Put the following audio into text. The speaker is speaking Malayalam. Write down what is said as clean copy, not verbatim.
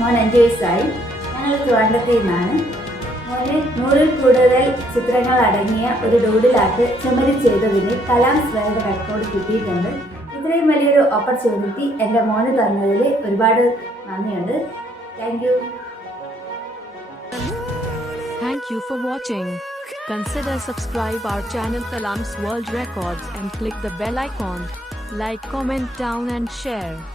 മോൻ 5 വയസ്സായി. ഞങ്ങൾ ട്രിവാൻഡ്രത്തിൽ നിന്നാണ്. മോന് 100-ൽ കൂടുതൽ ചിത്രങ്ങൾ അടങ്ങിയ ഒരു ഡൂഡിൽ ആർട്ട് ചുമരി ചെയ്തതിന് കലാംസ് വേൾഡ് റെക്കോർഡ് കിട്ടിയിട്ടുണ്ട്. ഇത്രയും വലിയൊരു ഓപ്പർച്യൂണിറ്റി എൻ്റെ മോന് തന്നതിൽ ഒരുപാട് നന്ദിയുണ്ട്. Thank you. Thank you for watching. Consider subscribe our channel Kalam's World Records and click the bell icon. Like, comment down and share.